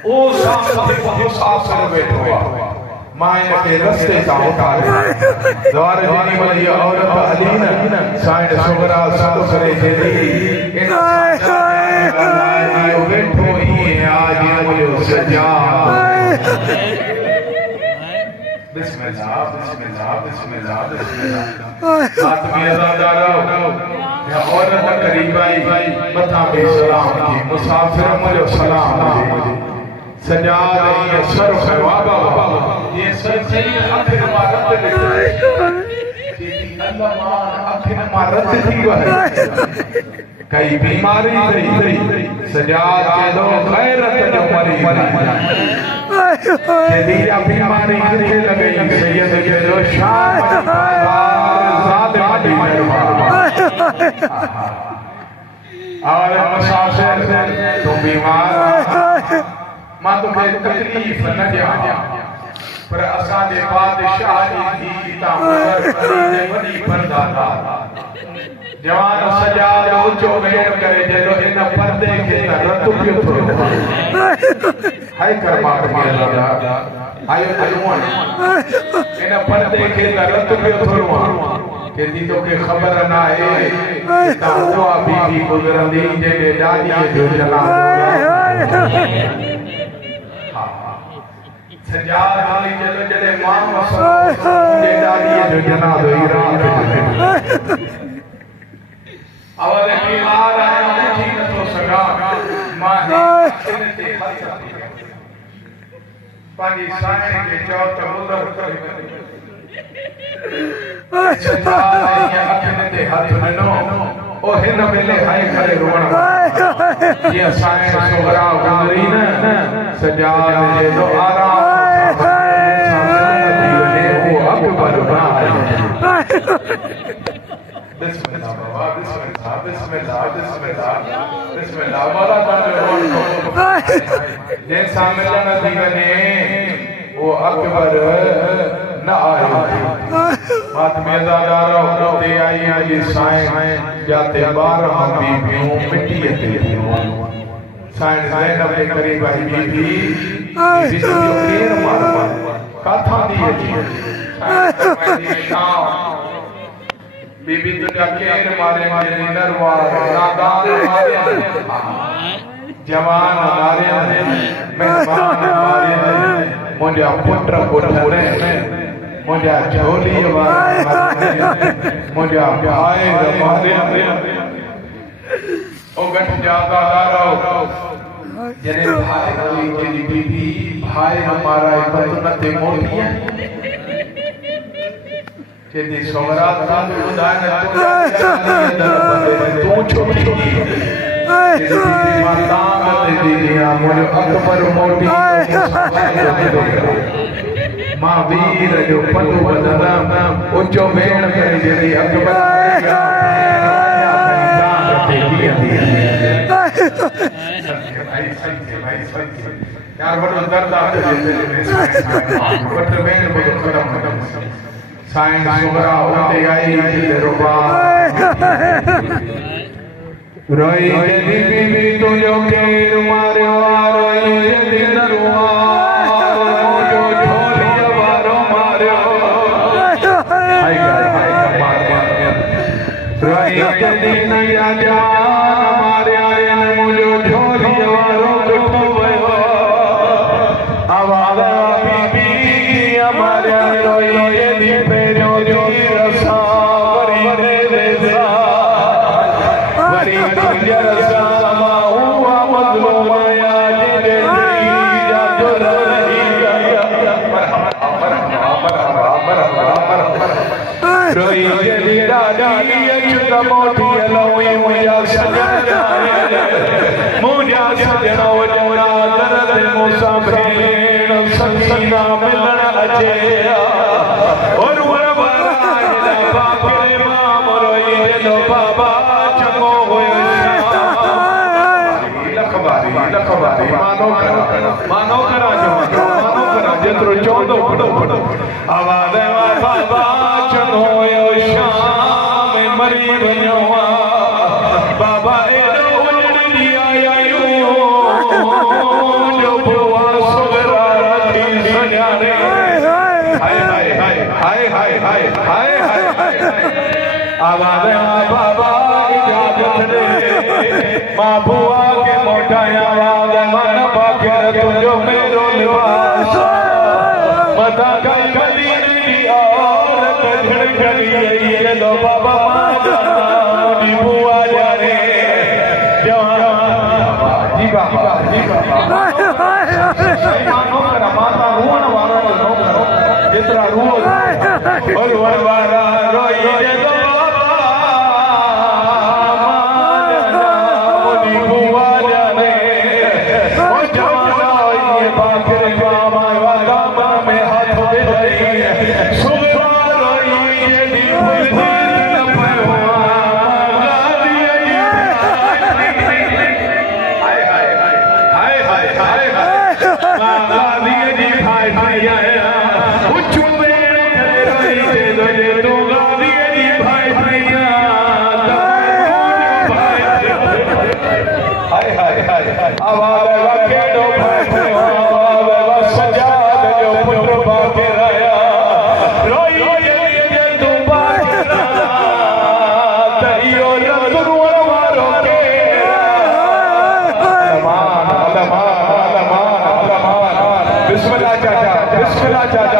ओ मुसाफिर बैठो मां के रस्ते का उतारे द्वार जी वाली औरत अलीन साइड सुगरा सब करे जेदी इन बैठो ही आज मुझे सजा बिस्मिल्लाह बिस्मिल्लाह बिस्मिल्लाह बिस्मिल्लाह साथ में अज़ादारो या औरत करीब आई मथा पे सलाम की मुसाफिर मुझे सलाम मुझे सजाद ये सर खवाबा ये सर सही आखिर मारत थी अल्लाह आखिर मारत थी वह कई बीमारी थी सजाद के दो खैरत जो मरी जदीया बीमारी किथे लगे सैयद के जो शान ज़ालिम दी मेहरबान और मुसाफिर तुम बीमार मां तुखे तकलीफ न दिया पर असा दे बादशाह जी थी ता मगर वडी परदादा जवान सजाद ऊंचो वेड़ करे जेलो इन पर्दे के रत पियो थो हाय कर मां के दादा आयो आयो इन पर्दे के रत पियो थो के दी तो के खबर ना है ता हुआ बीबी गुजरंदी जे डाडी जो जला सजाद वाली जले जले मां मसो जे डाडी जो जना दो रात और बीमार आया उठी न तो सगा मां ते हाथ पानी साने के चौथ उधर कर सजाद ये अखने ते हाथ ननो ओ हिन मेले हाय करे रोण ये साने सोगरा गुजरी न सजाद जे तो आराम वो अकबर बिस्मिल्लाह बाबा बिस्मिल्लाह बिस्मिल्लाह बिस्मिल्लाह बिस्मिल्लाह वाला ताले जे सामने न दीवने वो अकबर न आए बात में ज़ादारो ते आई जी साईं जाते 12 बीबियों मिट्टी ते साईं ज़ैनब के करीब आई बीबी जिसको केर मार काथा दी जी बीबी तुझा केर मारे मारे नरवार नादान मारे जवान मारे मेहमान मारे मुझे पुत्र पुत्र मुझे झोली मारे मुझे भाई मारे ओ गठ जाता दारो जने भाई वाली तेरी बीबी भाई हमारा इतने मोटी है जेदी सोगरात का उदाहरण तू छोटी तेरी माता तेरी दिया मुझे अकबर मोटी मां वीर जो पटु बदना ऊंचो वेण करे जेदी अकबर यार वडो दर्द आ वट वेण बडो खत्म साईं सुगरा उते आई रुबा रोई के बीबी तुझो केर मारियो रोई के नरुआ जो झोली वारो मारियो हाय मार रोई के दिन या जान मारिया इन मुझो झोली वारो कुठो भयो आवाज बीबी हमारे रोई रोई जली डाडी अचुत मोटी लवी मुया सजन मुया सजन वजना दर्द मुसाफिर सकीना मिलन अचे और वरबाला बापे मां रोई लो बाबा चंगो होयो लखबारी मानो करा जेतिरो चवंदो फटो आवाज़ बाबा चंगो होयो शाम मरी वञो बाबा एॾो वञण ॾींहुं आया आहियूं जो आवाज बाबा इजाजत दे मां बुआ के मोटा आवाज मन बाखिर तुझो मेरो लिबास मता गई गली और कजड़ गली ये दो बाबा मां जानी बुआ जाने जी बाबा मानो कर माता रुअण वारा नो करो जेतरा रुओ और वारा रोई जे दो बिस्मिल्लाह चाचा